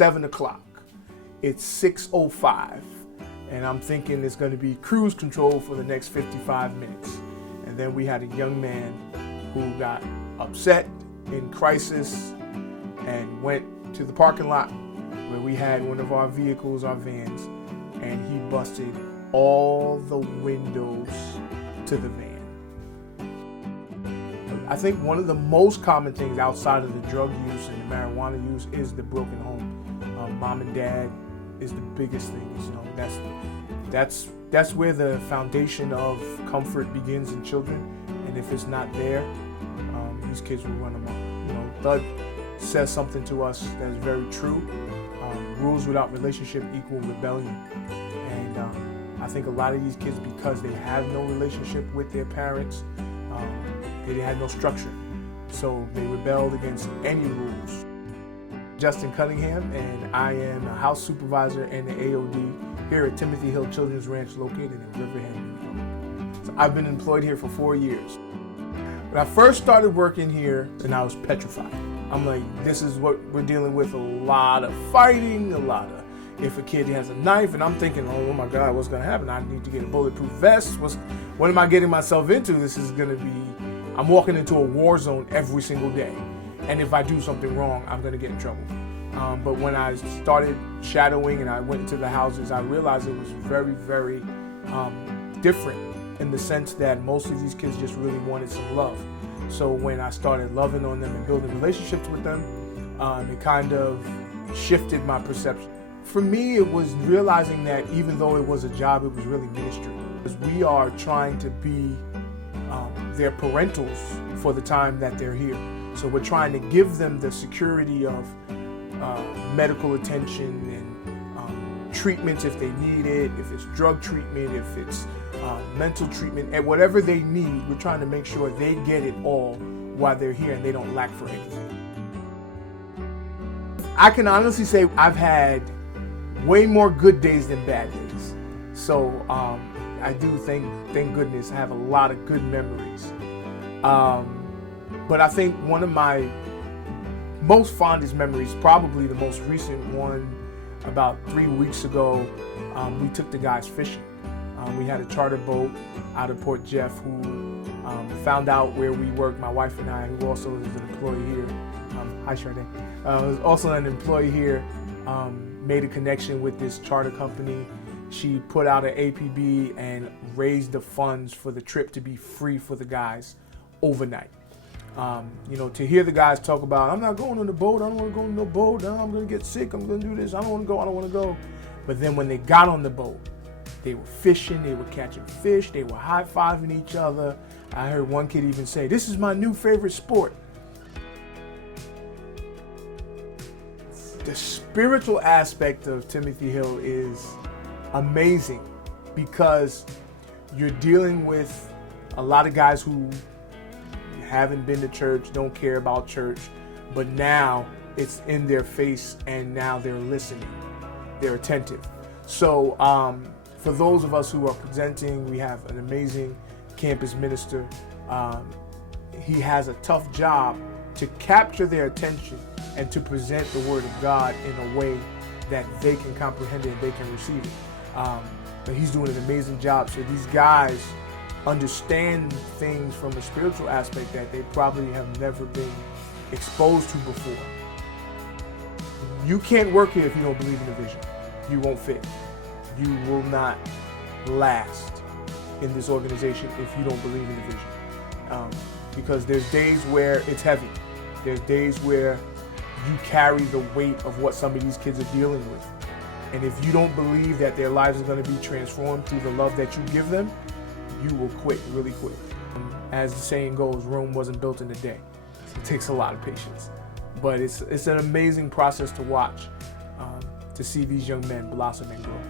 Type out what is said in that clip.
7 o'clock. It's 6:05, and I'm thinking it's going to be cruise control for the next 55 minutes. And then we had a young man who got upset, in crisis, and went to the parking lot where we had one of our vehicles, our vans, and he busted all the windows to the van. I think one of the most common things outside of the drug use and the marijuana use is the broken home. Mom and dad is the biggest thing. You know, that's where the foundation of comfort begins in children. And if it's not there, these kids will run amok. You know, Thug says something to us that is very true. Rules without relationship equal rebellion. And I think a lot of these kids, because they have no relationship with their parents, they had no structure, so they rebelled against any rules. Justin Cunningham, and I am a house supervisor and the AOD here at Timothy Hill Children's Ranch located in Riverhead, New York. So I've been employed here for 4 years. When I first started working here, and I was petrified. I'm like, this is what we're dealing with, a lot of fighting, if a kid has a knife, and I'm thinking, oh my God, what's gonna happen? I need to get a bulletproof vest. What am I getting myself into? This is gonna be, I'm walking into a war zone every single day. And if I do something wrong, I'm gonna get in trouble. But when I started shadowing and I went into the houses, I realized it was very, very different in the sense that most of these kids just really wanted some love. So when I started loving on them and building relationships with them, it kind of shifted my perception. For me, it was realizing that even though it was a job, it was really ministry. Because we are trying to be their parentals for the time that they're here. So we're trying to give them the security of medical attention and treatments if they need it, if it's drug treatment, if it's mental treatment, and whatever they need, we're trying to make sure they get it all while they're here and they don't lack for anything. I can honestly say I've had way more good days than bad days. So I do thank goodness I have a lot of good memories. But I think one of my most fondest memories, probably the most recent one, about 3 weeks ago, we took the guys fishing. We had a charter boat out of Port Jeff who found out where we worked, my wife and I, who also is an employee here. Hi, Sade. Was also an employee here, made a connection with this charter company. She put out an APB and raised the funds for the trip to be free for the guys overnight. You know, to hear the guys talk about, I'm not going on the boat, I don't want to go on no boat, no, I'm going to get sick, I'm going to do this, I don't want to go. But then when they got on the boat, they were fishing, they were catching fish, they were high-fiving each other. I heard one kid even say, this is my new favorite sport. The spiritual aspect of Timothy Hill is amazing because you're dealing with a lot of guys who haven't been to church, don't care about church, but now it's in their face and now they're listening, they're attentive. So for those of us who are presenting, we have an amazing campus minister. He has a tough job to capture their attention and to present the Word of God in a way that they can comprehend it and they can receive it. But he's doing an amazing job. So these guys understand things from a spiritual aspect that they probably have never been exposed to before. You can't work here if you don't believe in the vision. You won't fit. You will not last in this organization if you don't believe in the vision. Because there's days where it's heavy. There's days where you carry the weight of what some of these kids are dealing with. And if you don't believe that their lives are going to be transformed through the love that you give them, you will quit really quick. As the saying goes, Rome wasn't built in a day. So it takes a lot of patience. But it's an amazing process to watch, to see these young men blossom and grow.